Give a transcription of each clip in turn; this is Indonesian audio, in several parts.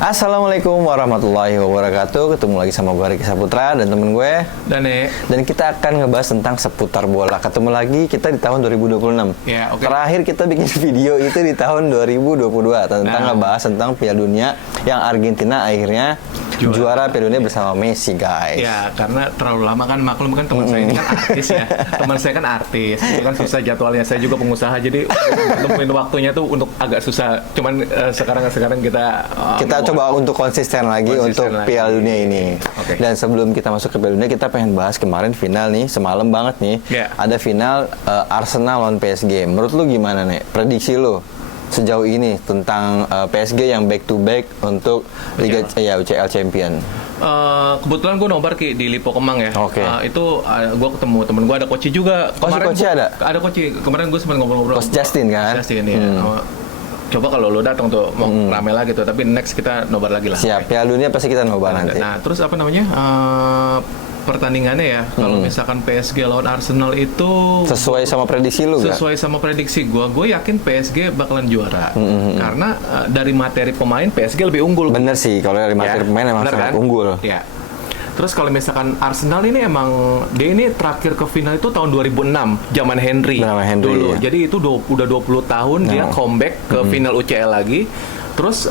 Assalamualaikum warahmatullahi wabarakatuh. Ketemu lagi sama gue Riki Saputra dan temen gue Dane. Dan kita akan ngebahas tentang seputar bola. Ketemu lagi kita di tahun 2026. Ya, oke. Terakhir kita bikin video itu di tahun 2022 tentang ngebahas tentang Piala Dunia yang Argentina akhirnya juara Piala Dunia bersama Messi, guys. Ya, karena terlalu lama kan, maklum kan teman saya ini kan artis ya. Teman saya kan artis, itu kan susah jadwalnya. Saya juga pengusaha, jadi nemuin waktunya tuh untuk agak susah. Cuman sekarang kita coba untuk konsisten lagi untuk Piala Dunia ini. Okay. Dan sebelum kita masuk ke Piala Dunia, kita pengen bahas kemarin final nih, semalam banget nih. Yeah. Ada final Arsenal lawan PSG. Menurut lu gimana nih? Prediksi lu sejauh ini tentang PSG yang back to back untuk Liga UCL Champion. Kebetulan gue nobar di Lipo Kemang ya. Oke. Itu gue ketemu temen gue, ada Koci juga. Koci ada? Ada Koci. Kemarin gue sempat ngobrol-ngobrol. Coach Justin kan? Justin ya. Coba kalau lo datang tuh mau rame lagi tuh, tapi next kita nobar lagi lah. Siap, Piala Dunia pasti kita nobar nanti. Nah, terus apa namanya? Pertandingannya ya, kalau misalkan PSG lawan Arsenal itu sesuai sama prediksi lu gak? Sesuai sama prediksi gue yakin PSG bakalan juara. Karena dari materi pemain PSG lebih unggul. Bener sih, kalau dari materi pemain emang sangat unggul. Ya. Terus kalau misalkan Arsenal ini emang dia ini terakhir ke final itu tahun 2006, zaman Henry dulu. Ya. Jadi itu udah 20 tahun dia comeback ke final UCL lagi. Terus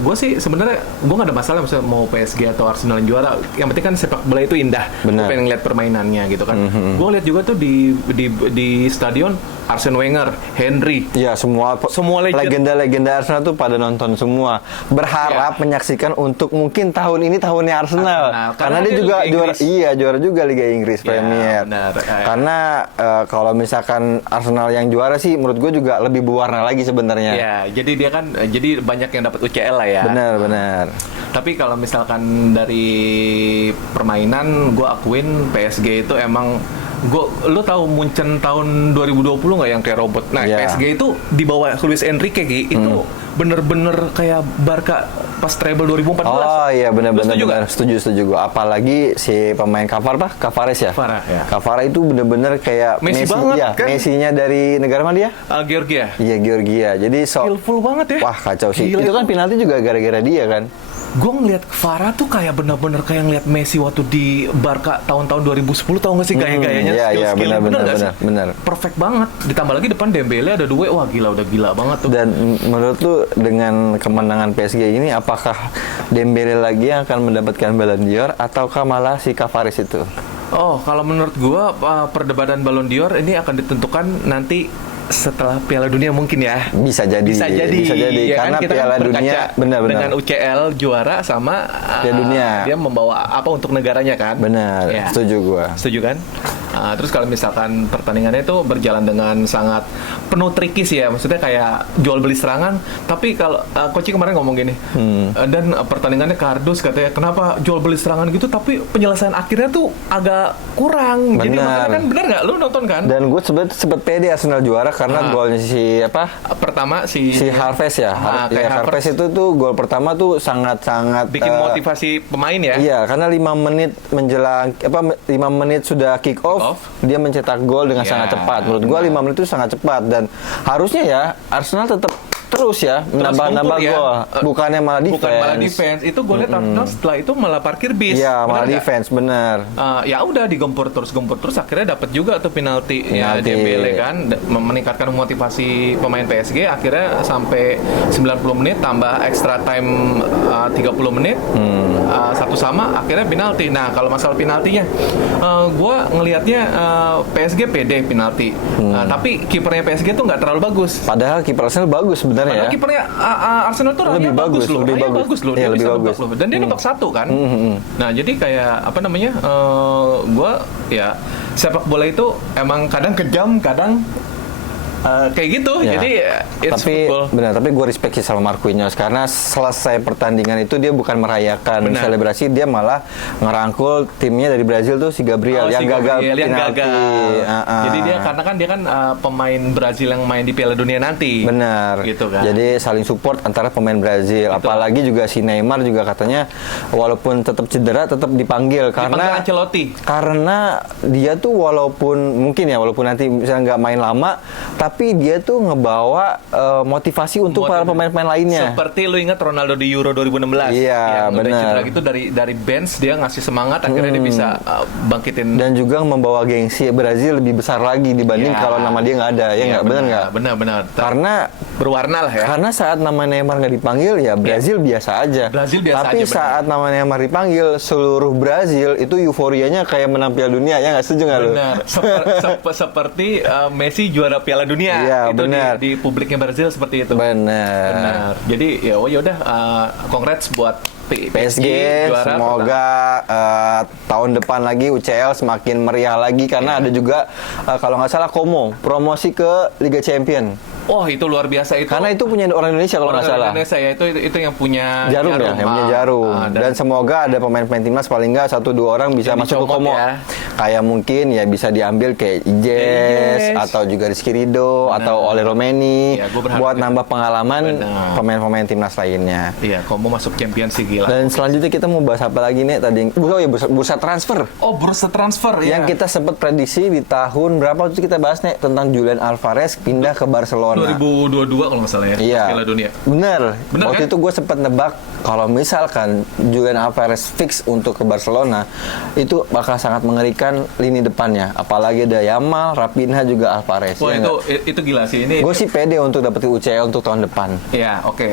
gue sih sebenarnya gue nggak ada masalah misalnya mau PSG atau Arsenal yang juara. Yang penting kan sepak bola itu indah. Gue pengen ngeliat permainannya gitu kan. Gue lihat juga tuh di stadion Arsene Wenger, Henry. Ya, semua legenda-legenda Arsenal tuh pada nonton semua. Berharap menyaksikan untuk mungkin tahun ini tahunnya Arsenal. Karena dia juga juara juga Liga Inggris Premier. Benar. Karena kalau misalkan Arsenal yang juara sih menurut gue juga lebih berwarna lagi sebenarnya. Ya, jadi dia kan banyak yang dapat UCL lah ya. Benar. Tapi kalau misalkan dari permainan, gue akuin PSG itu emang lu tahu Munchen tahun 2020 nggak yang kayak robot? Nah, PSG itu di bawah Luis Enrique itu bener-bener kayak Barca pas treble 2014. Oh iya, benar. Setuju gue. Apalagi si pemain Cavares ya. Cavares itu bener-bener kayak Messi banget ya. Kan? Messi-nya dari negara mana dia? Georgia. Iya, Georgia. Jadi skillful banget ya. Wah, kacau sih. Gila, itu kan penalti juga gara-gara dia kan. Gue ngeliat Farah tuh kayak bener-bener kayak ngeliat Messi waktu di Barca tahun-tahun 2010, tau gak sih gaya-gayanya? Iya, benar. Perfect banget. Ditambah lagi depan Dembele ada dua, wah gila, udah gila banget tuh. Dan menurut lu dengan kemenangan PSG ini, apakah Dembele lagi yang akan mendapatkan Ballon d'Or ataukah malah si Cavares itu? Oh, kalau menurut gue perdebatan Ballon d'Or ini akan ditentukan nanti setelah Piala Dunia mungkin ya. Bisa jadi. Ya, karena kan Piala Dunia benar. Dengan UCL juara sama Piala Dunia. Dia membawa apa untuk negaranya kan? Benar. Ya. Setuju kan? Terus kalau misalkan pertandingannya itu berjalan dengan sangat penuh tricky sih ya, maksudnya kayak jual beli serangan. Tapi kalau Koci kemarin ngomong gini, dan pertandingannya kardus katanya, kenapa jual beli serangan gitu? Tapi penyelesaian akhirnya tuh agak kurang. Benar. Jadi makanya kan benar nggak? Lu nonton kan? Dan gue sempet pede Arsenal juara karena golnya si pertama si Harvest ya. Harvest itu tuh gol pertama tuh sangat bikin motivasi pemain ya. Iya, karena 5 menit menjelang 5 menit sudah kick off. Dia mencetak gol dengan sangat cepat. Menurut gua 5 menit itu sangat cepat dan harusnya ya Arsenal tetap terus ya menambah gol, bukannya malah defense. Bukan malah defense. Itu golnya Arsenal setelah itu malah parkir bis. Iya, malah defense, benar. Ya udah digempur terus akhirnya dapat juga tuh penalti ya Dembele kan, meningkatkan motivasi pemain PSG. Akhirnya sampai 90 menit tambah extra time 30 menit. Satu sama akhirnya penalti. Nah, kalau masalah penaltinya gua ngelihatnya PSG pede penalti. Tapi kipernya PSG tuh nggak terlalu bagus. Padahal kiper Arsenal bagus sebenarnya. Padahal kipernya Arsenal tuh lebih bagus loh. Dia bisa nebak loh. Dan dia nebak satu kan. Nah, jadi kayak apa namanya? Gua ya sepak bola itu emang kadang kejam, kadang kayak gitu, jadi tapi gue respect sih sama Marquinhos karena selesai pertandingan itu dia bukan merayakan selebrasi, dia malah ngerangkul timnya dari Brazil tuh si Gabriel yang gagal penalti. Jadi karena dia kan pemain Brazil yang main di Piala Dunia nanti. Benar. Gitu kan. Jadi saling support antara pemain Brazil. Apalagi juga si Neymar juga katanya walaupun tetap cedera tetap dipanggil karena Ancelotti. Karena dia tuh walaupun nanti misalnya nggak main lama tapi dia tuh ngebawa motivasi untuk para pemain-pemain lainnya. Seperti lu ingat Ronaldo di Euro 2016. Iya, yang udah benar. cedera gitu dari bench dia ngasih semangat, akhirnya dia bisa bangkitin. Dan juga membawa gengsi Brazil lebih besar lagi dibanding kalau nama dia nggak ada, ya nggak, benar nggak? Benar. Karena berwarna lah ya. Karena saat nama Neymar nggak dipanggil ya Brazil biasa aja. Brazil biasa Tapi aja, benar. saat nama Neymar dipanggil, seluruh Brazil itu euforianya kayak menang Piala Dunia, ya nggak, setuju nggak lu? Benar. Seperti Messi juara Piala Dunia. Iya, itu benar. di publiknya Brazil seperti itu. Benar. Jadi yaudah, congrats buat PSG, juara. semoga tahun depan lagi UCL semakin meriah lagi karena ada juga kalau nggak salah Como promosi ke Liga Champion. Oh, itu luar biasa itu. Karena itu punya orang Indonesia kalau nggak salah. Indonesia ya, itu yang punya Jarum ya, yang punya Jarum. Dan semoga ada pemain-pemain timnas paling nggak 1-2 orang bisa Jadi masuk ke Como. ya. Kayak mungkin ya bisa diambil kayak Ijes atau juga Rizky Ridho atau Ole Romeni Ya, gua berharap buat gitu. nambah pengalaman pemain-pemain timnas lainnya. Iya, Como masuk Champions sih gila. Dan selanjutnya kita mau bahas apa lagi nih tadi? Oh ya, bursa transfer. Oh, bursa transfer ya. Yang kita sempat prediksi di tahun berapa waktu itu kita bahas nih tentang Julian Alvarez pindah ke Barcelona. 2022 kalau nggak salah ya. Iya. Piala Dunia. Bener kan? waktu itu gue sempat nebak kalau misalkan Julian Alvarez fix untuk ke Barcelona, itu bakal sangat mengerikan lini depannya. Apalagi ada Yamal, Raphinha juga Alvarez. Wah, Ya itu gila sih ini. gue sih pede untuk dapetin UCL untuk tahun depan. Iya, oke.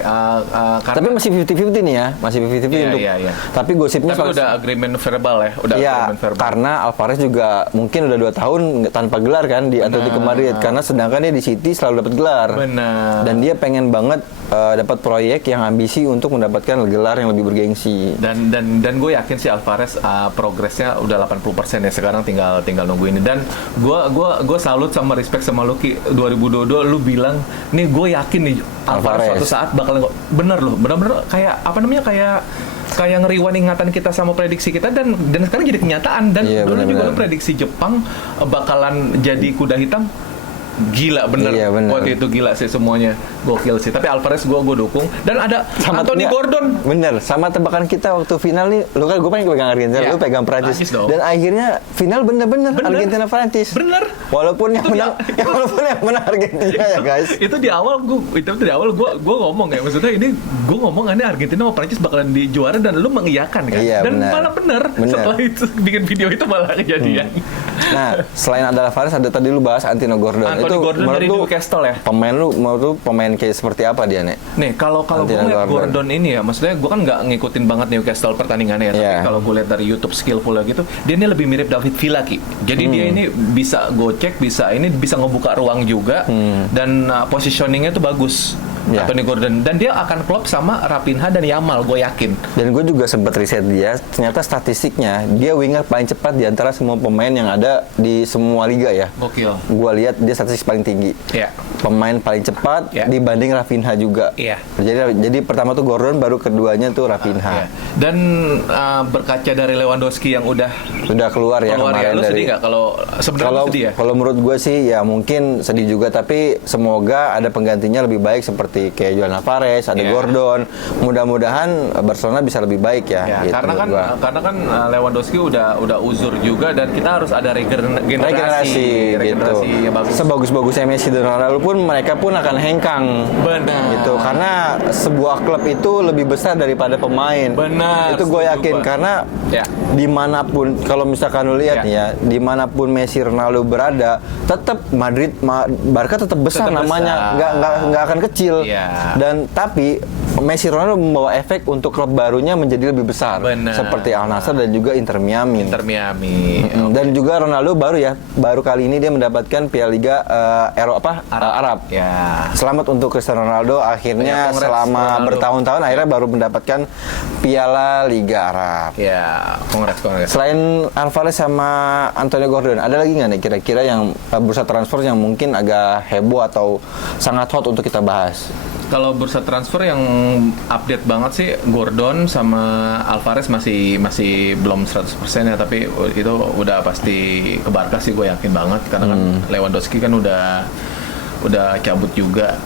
Tapi masih 50-50 nih ya, masih 50-50 Iya, untuk. iya. Tapi gosipnya Tapi udah agreement verbal ya, udah Iya, agreement verbal. karena Alvarez juga mungkin udah 2 tahun tanpa gelar kan di Atletico Madrid. Karena sedangkan dia di City selalu dapat gelar. Benar. Dan dia pengen banget dapat proyek yang ambisi untuk mendapatkan gelar yang lebih bergengsi. Dan gue yakin sih Alvarez progresnya udah 80% ya, sekarang tinggal nunggu ini. Dan gue salut sama respect sama lu Ki. 2022 lu bilang nih, gue yakin nih Alvarez suatu saat bakal bener loh, bener-bener kayak apa namanya, kayak ngeriwan ingatan kita sama prediksi kita, dan sekarang jadi kenyataan. Dan Iya, dulu juga benar-benar. lu prediksi Jepang bakalan jadi kuda hitam. Gila bener. Iya, bener. Waktu itu gila sih semuanya, gokil sih. Tapi Alvarez gue dukung. Dan ada Anthony Gordon. Bener, sama tebakan kita waktu final nih. Lu kan gue pegang Argentina, Iya. lu pegang Prancis. Prancis dong. Dan akhirnya final bener-bener Argentina Prancis. Bener. Walaupun yang menang Argentina ya guys. Itu di awal gue ngomong ya, maksudnya ini gue ngomong ini Argentina sama Prancis bakalan di juara, dan lu mengiyakan kan. Iya, dan benar. malah bener. Setelah itu bikin video itu malah kejadian. Nah, selain ada Alvarez, ada tadi lu bahas Anthony Gordon. Anthony Gordon dari Newcastle ya. Menurut lu pemain kayak seperti apa dia, Nek? Nih, kalau gue lihat Gordon ini ya, maksudnya gue kan nggak ngikutin banget Newcastle pertandingannya ya, tapi kalau gue lihat dari YouTube skillful gitu, dia ini lebih mirip David Villa Ki. Jadi dia ini bisa gocek, bisa ngebuka ruang juga, dan positioningnya tuh bagus. Anthony Gordon, dan dia akan klop sama Raphinha dan Yamal, gue yakin. Dan gue juga sempat riset dia, ternyata statistiknya dia winger paling cepat di antara semua pemain yang ada di semua liga ya. Gokil. Gue lihat dia statistik paling tinggi. Iya. Pemain paling cepat dibanding Raphinha juga. Iya. Jadi pertama tuh Gordon, baru keduanya tuh Raphinha. Dan berkaca dari Lewandowski yang udah keluar ya kemarin lu dari. sedih nggak kalau sebenarnya sedih ya? Kalau menurut gue sih ya mungkin sedih juga, tapi semoga ada penggantinya lebih baik seperti kayak Julian Alvarez, ada Gordon. Mudah-mudahan Barcelona bisa lebih baik ya. Gitu karena kan Lewandowski udah uzur juga, dan kita harus ada regenerasi gitu. yang bagus. Sebagus-bagusnya Messi dan Ronaldo pun mereka pun akan hengkang. Benar. Gitu. Karena sebuah klub itu lebih besar daripada pemain. Benar. Itu gue yakin karena dimanapun, kalau misalkan lu lihat ya, dimanapun Messi Ronaldo berada, tetap Barca tetap besar namanya, nggak akan kecil. Dan tapi Messi Ronaldo membawa efek untuk klub barunya menjadi lebih besar. Benar. Seperti Al Nassr dan juga Inter Miami. Dan juga Ronaldo baru kali ini dia mendapatkan Piala Liga Arab. Selamat untuk Cristiano Ronaldo, akhirnya selama bertahun-tahun akhirnya baru mendapatkan Piala Liga Arab. Kongres. Selain Alvarez sama Anthony Gordon, ada lagi nggak nih kira-kira yang bursa transfer yang mungkin agak heboh atau sangat hot untuk kita bahas? Kalau bursa transfer yang update banget sih Gordon sama Alvarez masih belum 100% ya, tapi itu udah pasti ke Barca sih, gue yakin banget, karena kan Lewandowski kan udah udah cabut juga.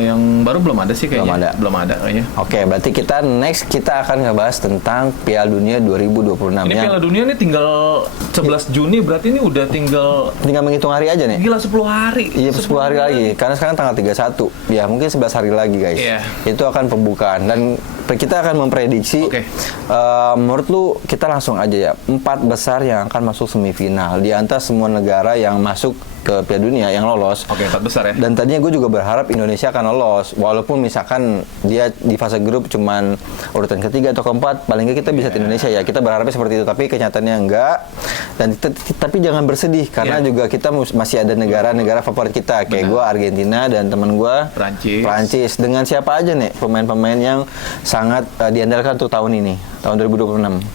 Yang baru belum ada sih kayaknya. Belum ada kayaknya. Oke, berarti kita akan ngebahas tentang Piala Dunia 2026 ini ya. Piala Dunia nih tinggal 11 Juni, berarti ini udah tinggal menghitung hari aja nih. Gila 10 hari. Iya, 10 hari lagi. Karena sekarang tanggal 31. Ya, mungkin 11 hari lagi, guys. Iya. Itu akan pembukaan dan kita akan memprediksi. Menurut lu kita langsung aja ya. 4 besar yang akan masuk semifinal di antara semua negara yang masuk ke Piala Dunia yang lolos. 4 besar ya. Dan tadinya gue juga berharap Indonesia akan lolos, walaupun misalkan dia di fase grup cuman urutan ketiga atau keempat, paling nggak kita bisa di Indonesia ya. Kita berharapnya seperti itu, tapi kenyataannya enggak. Dan tapi jangan bersedih karena juga kita masih ada negara-negara favorit kita, kayak gue Argentina dan teman gue Prancis. Dengan siapa aja nih pemain-pemain yang sangat diandalkan tuh tahun ini, tahun 2026?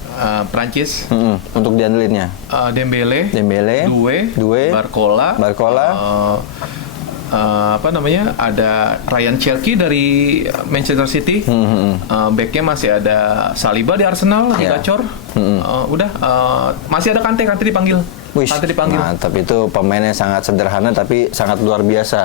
Prancis untuk diandelinnya. Dembele, Doué, Barcola. Apa namanya, ada Ryan Cherki dari Manchester City. Backnya masih ada Saliba di Arsenal, gacor. Masih ada Kante dipanggil. Kante dipanggil. Mantap, itu pemainnya sangat sederhana tapi sangat luar biasa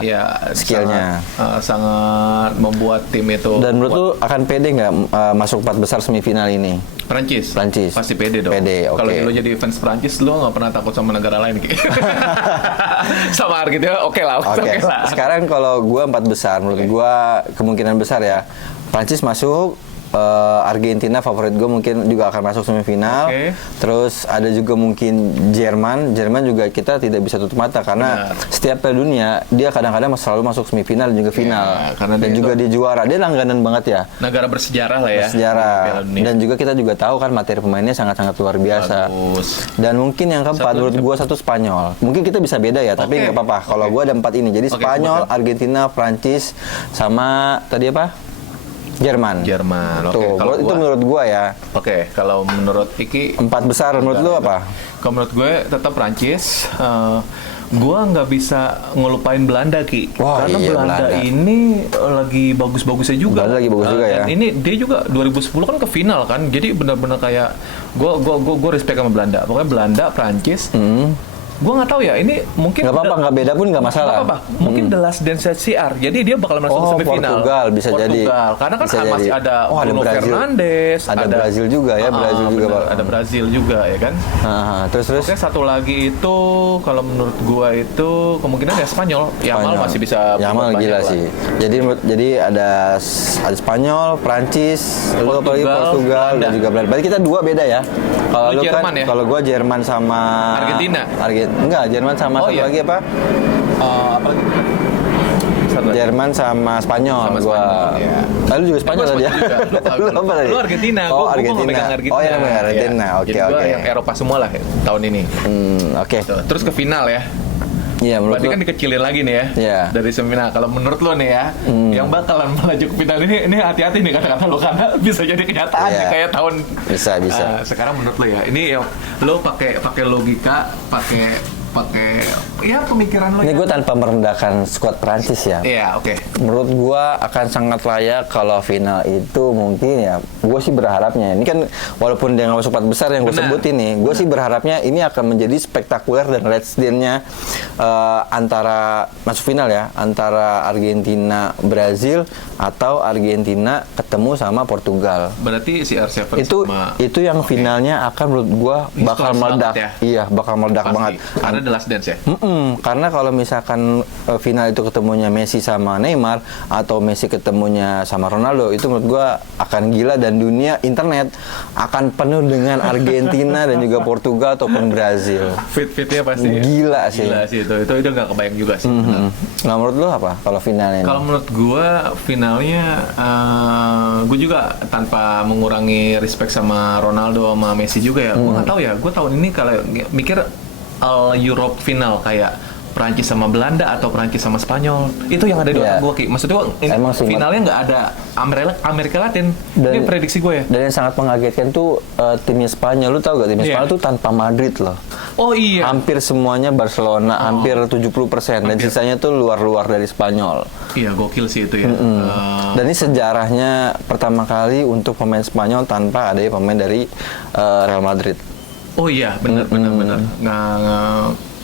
skillnya. Sangat membuat tim itu. Dan menurut lu akan pede nggak masuk 4 besar semifinal ini? Prancis pasti pede dong. Kalau lu jadi fans Prancis, lu nggak pernah takut sama negara lain gitu. Sama Argentina, oke lah. Sekarang kalau gua 4 besar, menurut gua kemungkinan besar ya Prancis masuk. Argentina favorit gue mungkin juga akan masuk semifinal. Terus ada juga mungkin Jerman juga kita tidak bisa tutup mata karena setiap Piala Dunia dia kadang-kadang selalu masuk semifinal dan juga final. Dan juga dia juara, dia langganan banget ya. Negara bersejarah lah ya. Dan juga kita juga tahu kan materi pemainnya sangat-sangat luar biasa. Dan mungkin yang keempat menurut gue satu Spanyol. Mungkin kita bisa beda ya, tapi nggak apa-apa. Kalau gue ada 4 ini, jadi Spanyol, Argentina, Prancis, sama tadi apa? Jerman. Tuh, kalau itu menurut gua ya. Kalau menurut Iki 4 besar menurut lu apa? Kalau menurut gue tetap Prancis. Gua nggak bisa ngelupain Belanda, Ki. Karena Belanda ini lagi bagus-bagusnya juga. Belanda lagi bagus juga ya. Dan ini dia juga 2010 kan ke final kan. Jadi benar-benar kayak gua respect sama Belanda. Pokoknya Belanda, Prancis. Gue nggak tahu ya, ini mungkin nggak apa-apa, nggak beda pun nggak masalah. Mungkin The Last Dance CR, jadi dia bakal masuk ke semifinal. Portugal bisa jadi. Karena kan masih ada Bruno Fernandes, ada Brazil juga ya, ada Brazil juga ya kan. Terus. Oke, satu lagi itu kalau menurut gue itu kemungkinan ya Spanyol. Yamal masih bisa. Yamal gila sih. Jadi ada Spanyol, Prancis, Portugal dan juga Belanda. Berarti kita 2 beda ya. Kalau lu kan, kalau gue Jerman sama Argentina. Enggak, Jerman sama satu lagi apa? Apa lagi? Jerman sama Spanyol. Lalu juga Spanyol tadi ya. Lu Argentina. Argentina. Yang Argentina. Oke. Yang Eropa semua lah tahun ini. Terus ke final ya. Iya, berarti kan dikecilin lagi nih ya dari semifinal. Kalau menurut lo nih ya, yang bakalan melaju ke final ini hati-hati nih kata-kata lo karena bisa jadi kenyataan kayak tahun. Bisa. Sekarang menurut lo ya, ini lo pakai logika, pakai ya pemikiran lo. Ini gue tanpa merendahkan skuad Prancis ya. Iya, Menurut gue akan sangat layak kalau final itu mungkin ya. Gue sih berharapnya. Ini kan walaupun dia nggak masuk 4 besar yang gue sebutin nih, gue sih berharapnya ini akan menjadi spektakuler dan let's dance-nya antara masuk final ya, antara Argentina Brazil atau Argentina ketemu sama Portugal. Berarti CR7 itu yang finalnya akan menurut gue bakal meledak. Iya, bakal meledak banget. Karena The Last Dance ya? Karena kalau misalkan final itu ketemunya Messi sama Neymar atau Messi ketemunya sama Ronaldo, itu menurut gua akan gila dan dunia internet akan penuh dengan Argentina dan juga Portugal ataupun Brazil. Fit-fitnya pasti gila sih. Gila sih itu nggak kebayang juga sih. Nah, menurut lu apa kalau finalnya? Kalau menurut gua finalnya gua juga tanpa mengurangi respect sama Ronaldo sama Messi juga ya. Gua nggak tahu ya. Gua tahun ini kalau mikir Europe final kayak Prancis sama Belanda atau Prancis sama Spanyol, itu yang ada di otak gue, Ki. Maksud gue finalnya nggak ada Amerika Latin. Ini prediksi gue ya. Dan yang sangat mengagetkan tuh timnya Spanyol. Lu tau gak timnya Spanyol tuh tanpa Madrid loh. Oh iya. Hampir semuanya Barcelona, hampir 70%. Dan sisanya tuh luar-luar dari Spanyol. Iya, gokil sih itu ya. Dan ini sejarahnya pertama kali untuk pemain Spanyol tanpa adanya pemain dari Real Madrid. Oh iya, benar.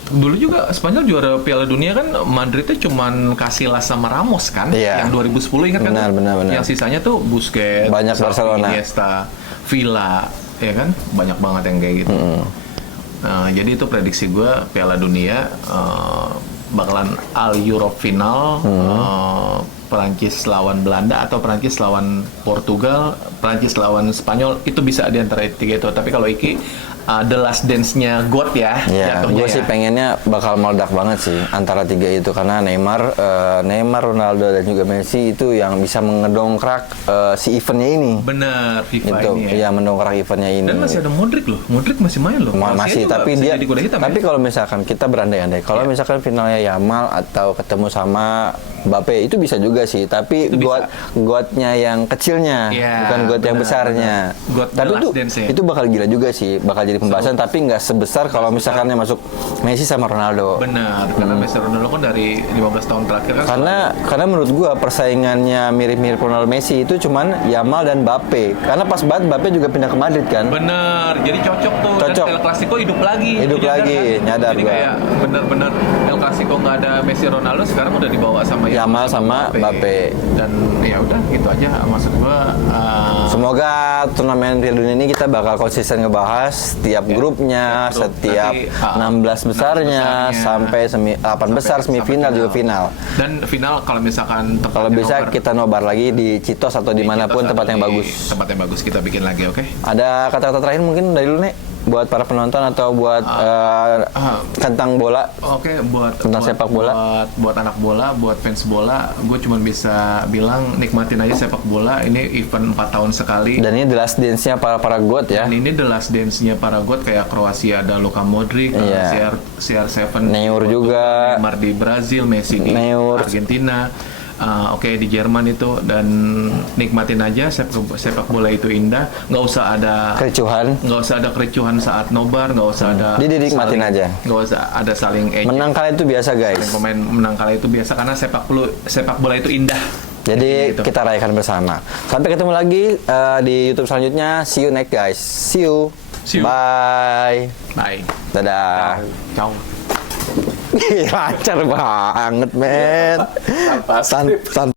Dulu juga Spanyol juara Piala Dunia kan, Madridnya cuman Casillas sama Ramos kan, Iya. yang 2010 ingat kan? Benar. Yang sisanya tuh Busquets, Banyak Xavi, Barcelona. Iniesta, Villa, ya kan? Banyak banget yang kayak gitu. Jadi itu prediksi gue Piala Dunia bakalan Al Europe final, Perancis lawan Belanda atau Perancis lawan Portugal, Perancis lawan Spanyol, itu bisa di antara tiga itu. Tapi kalau Iki The Last Dance-nya GOAT ya, Ya, jatuhnya gue sih ya. pengennya bakal meledak banget sih antara tiga itu, karena Neymar, Ronaldo dan juga Messi itu yang bisa mengedongkrak si eventnya ini. Bener, FIFA Itu, ini ya. ya mendongkrak eventnya ini. Dan masih ada Modric loh, Modric masih main loh. Masih, juga tapi bisa dia. jadi kuda hitam, Tapi ya? kalau misalkan kita berandai-andai, kalau misalkan finalnya Yamal atau ketemu sama Mbappe, itu bisa juga sih. Tapi Itu bisa. goatnya yang kecilnya, Iya, bukan goat yang benar, besarnya. benar. Goat Tapi The Last itu Dance ya. itu bakal gila juga sih, bakal jadi pembahasan. Tapi nggak sebesar kalau misalkan yang masuk Messi sama Ronaldo. Benar, karena Messi Ronaldo kan dari 15 tahun terakhir kan Karena menurut gua persaingannya mirip-mirip Ronaldo Messi itu cuman Yamal dan Mbappe. Karena pas banget Mbappe juga pindah ke Madrid kan. bener, jadi cocok tuh. Cocok. Dan El Clasico hidup lagi. Hidup lagi, nyadar Jadi gua. kayak bener-bener El Clasico nggak ada Messi Ronaldo, sekarang udah dibawa sama Yamal sama Mbappe. Dan ya udah gitu aja maksud gua. Semoga turnamen Piala Dunia ini kita bakal konsisten ngebahas setiap grupnya, grup. setiap Nanti, 16 besarnya, 16 besarnya, sampai 8 besar, sampai semifinal juga final. Dan final kalau misalkan Kalau bisa kita nobar lagi di Citos atau dimanapun tempat yang bagus. Tempat yang bagus kita bikin lagi, oke? Ada kata-kata terakhir mungkin dari lu, Nek? Buat para penonton atau buat tentang bola? Oke, Tentang sepak bola. buat anak bola, buat fans bola, gue cuma bisa bilang nikmatin aja sepak bola. Ini event 4 tahun sekali. Dan ini the last dance-nya para GOAT ya. Dan ini the last dance-nya para GOAT, kayak Kroasia ada Luka Modric, Iya. CR7, Neur juga. Neymar di Brazil, Messi di Neur. Argentina. Oke, di Jerman itu. Dan nikmatin aja sepak bola itu indah. Nggak usah ada kericuhan saat nobar, nggak usah ada Dia dinikmatin aja. nggak usah ada saling ejek. Menang kalah itu biasa, guys. Pemain menang kalah itu biasa, karena sepak bola itu indah. Jadi Gitu. kita rayakan bersama. Sampai ketemu lagi di YouTube selanjutnya. See you next, guys. See you. See you. Bye. Bye. Dadah. Ciao. Lancar banget, men.